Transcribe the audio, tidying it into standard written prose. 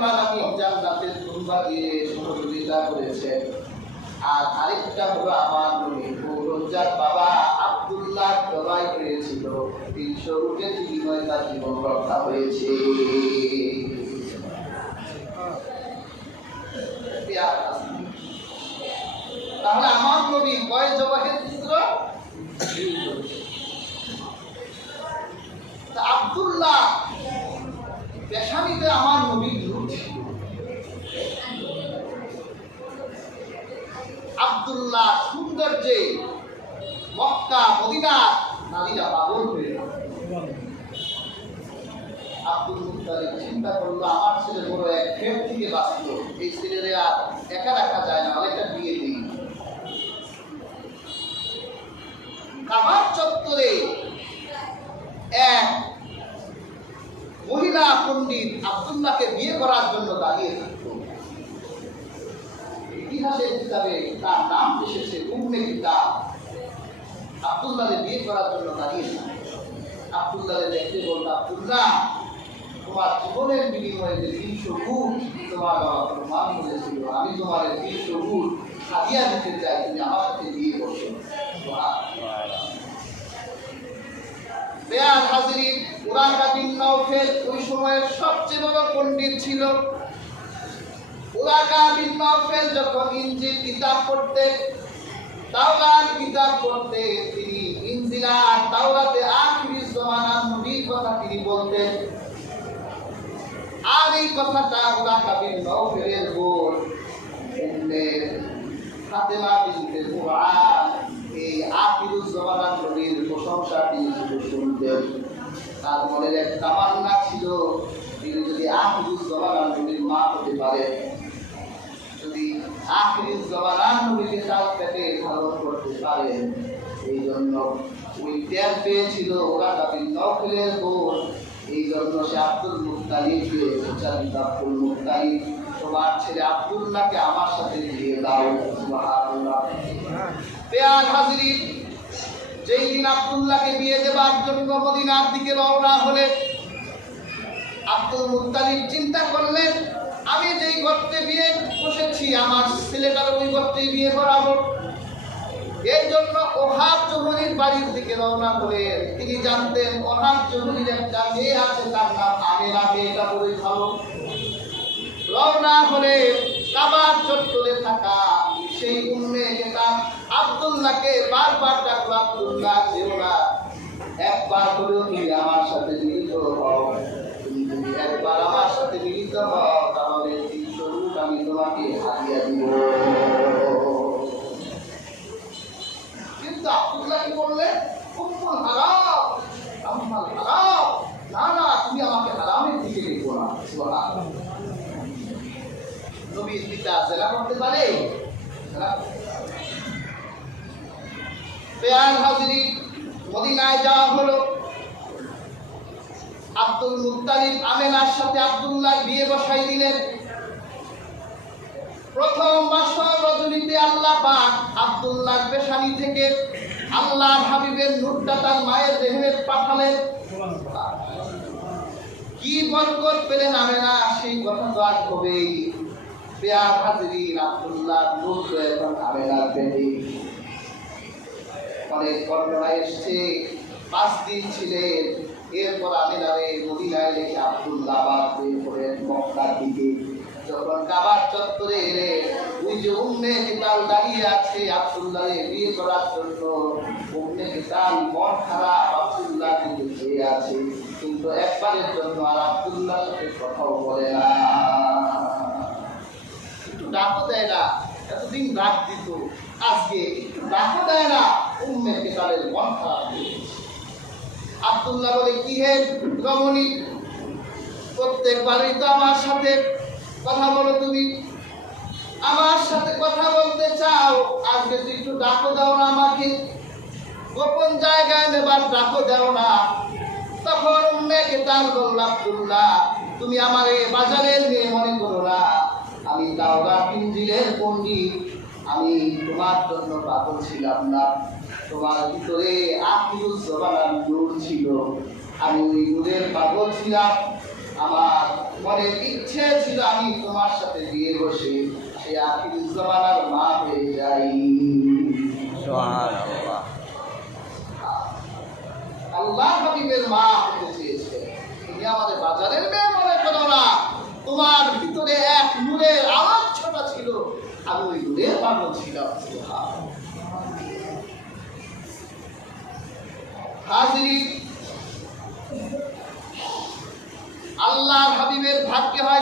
রব্বুল আলামিন জান্নাতের দুর্বা দিয়ে সহযোগিতা করেছেন। আর আরেকটা হলো আমার নবী রোজার বাবা আব্দুল্লাহ জবাই হয়েছিল, 300 উটের বিনিময়ে তার জীবন রক্ষা হয়েছে। তাহলে আমার নবী কয় জবাহের চিত্র? আব্দুল্লাহ পেশানিতে আমার নবীর নূর ছিল। আব্দুল্লাহ সৌন্দর্যে মক্কা মদিনা নারীরা পাগল হয়ে গেল। আব্দুল মুত্তালিব চিন্তা করলো আমার ছেলে বড় এক খেপ থেকে বাঁচল, এই ছেলেরে আর একা রাখা যায় না, আরেকটা বিয়ে দিই। কাবার চত্বরে এক মহিলা পণ্ডিত আব্দুল্লাহকে বিয়ে করার জন্য দাঁড়িয়ে থাকত। ইতিহাসের কিতাবে তার নাম এসেছে উম্মে কিতাব। আব্দুল্লাহকে বিয়ে করার জন্য দাঁড়িয়ে থাকে। আব্দুল্লাহকে দেখতে বলতো, আব্দুল্লাহ তোমার জীবনের বিনিময়ে যে 300 উট তোমার বাবা প্রমাণ করেছিল, আমি তোমার 300 উট হাদিয়া দিতে চাই, তুমি আমার সাথে বিয়ে করছো। বেয়ার হাজিরিন, উরাকা বিন নাওফেল ওই সময়ের সবচেয়ে বড় পণ্ডিত ছিল। উরাকা বিন নাওফেল যখন ইনজিল কিতাব পড়তে, তাওরাত কিতাব পড়তে, তিনি ইনজিল আর তাওরাতে আখিরি জামানার নবীর কথা তিনি বলতেন। আর এই কথাটা উরাকা বিন নাওফেলের বোন উম্মে ফাতেমা বিনতে কুরআন এই আখিরুজ জামানার নবীর প্রশংসা তিনি শুনতেন। তার মনের এক তামান্না ছিল, তিনি যদি আখিরুজ জামানার নবীর মা হতে পারেন, যদি আখিরুজ জামানার নবীকে তার পেটে ধারণ করতে পারেন। এই জন্য ওই ত্যাগ পেয়েছিল উরাকা বিন নাওফেলের বোন। এই জন্য সে আব্দুল মুত্তালিবকে বলছেন, আব্দুল মুত্তালিব তোমার ছেলে আব্দুল্লাহকে আমার সাথে দিয়ে দাও। সুবহানাল্লাহ। বেয়ার হাজিরিন, যেই দিন আব্দুল্লাহকে বিয়ে দেবার জন্য মদিনার দিকে রওনা হলেন, আব্দুল মুত্তালিব চিন্তা করলেন, আমি যেই গর্তে বিয়ে বসেছি আমার ছেলেটার ওই গর্তে বিয়ে করাবো। এই জন্য ওহাব চৌধুরীর বাড়ির দিকে রওনা হলেন। তিনি জানতেন ওহাব চৌধুরীর একটা মেয়ে আছে, তার নাম আমেনা, মেয়েটা বড়ই ভালো। রওনা হলে কাবার চত্বরে থাকা সেই উম্মে কিতাব আব্দুল্লাহকে বারবার ডাকলো, আব্দুল্লাহ যেও না, একবার হলেও তুমি আমার সাথে মিলিত হও। তুমি যদি একবার আমার সাথে মিলিত হও তাহলে 300 উট আমি তোমাকে হাদিয়া দিব। কিন্তু আব্দুল্লাহ কি বললেন, উম্মুল হারাম, আম্মাল হারাম, না না তুমি আমাকে হারামের দিকে নিও না। সুবহানাল্লাহ। নবীর পিতা জেলা করতে পারে? বেয়ার হাজিরিন, মদিনায় যাওয়া হলো। আব্দুল মুত্তালিব আমেনার সাথে আব্দুল্লাহ বিয়ে বসাই দিলেন। প্রথম বাসর রজনীতে আল্লাহ পাক আব্দুল্লাহর পেশানি থেকে আল্লাহর হাবিবের নূরটা তার মায়ের দেহে পাঠালেন। কি বরকত পেলেন আমেনা, সেই কথা তো আর হবেই। বেয়ার হাজিরিন, আব্দুল্লাহ নূর এখন আমেনার পেটে। অনেক বর্ণনা এসছে 5 দিন ছিলেন। এরপর আমেনারে মদিনায় রেখে আব্দুল্লাহ আবার বের করেন মক্কার দিকে। যখন কাবার চত্বরে এলেন, ওই যে উম্মে কিতাল দাঁড়িয়ে আছে আব্দুল্লাহকে বিয়ে করার জন্য। উম্মে কিতাল মন খারাপ, আব্দুল্লাহ কিন্তু চেয়ে আছে, কিন্তু একবারের জন্য আর আব্দুল্লাহর সাথে কথাও বলে না, একটু ডাকও দেয় না। এতদিন ডাক দিত, আজকে একটু ডাকও দেয় না। উম্মে কিতালের মন খারাপ। আব্দুল্লাহ বলে, কি হে রমণী, প্রত্যেকবারই তো আমার সাথে কথা বলো, তুমি আমার সাথে কথা বলতে চাও, আজকে একটু ডাকো দাও না আমাকে, গোপন জায়গায় নেবার ডাকো দাও না। তখন উম্মে কিতাল বলল, আব্দুল্লাহ তুমি আমার এই বাজারের মেয়ে মনে করো না, আমি তাওরাত ইনজিলের পণ্ডিত, আমি তোমার জন্য পাগল ছিলাম না। তোমার ভিতরে আখিরুজ জামানার নূর ছিল, আমি ওই নূরের পাগল ছিলাম। আমার মনের ইচ্ছে ছিল আমি তোমার সাথে বিয়ে বসে সেই আখির জামানার মা হয়ে যাই। সুবহানাল্লাহ। আল্লাহ হাবিবের মা হতে চেয়েছে। তুমি আমাদের বাজারের মেয়ে মনে করো না, তোমার ভিতরে এক নূরের আলোক ছোটা ছিল, আমি ওই নূরের পাগল ছিলাম। হাজির, আল্লাহর হাবিবের ভাগ্যে হয়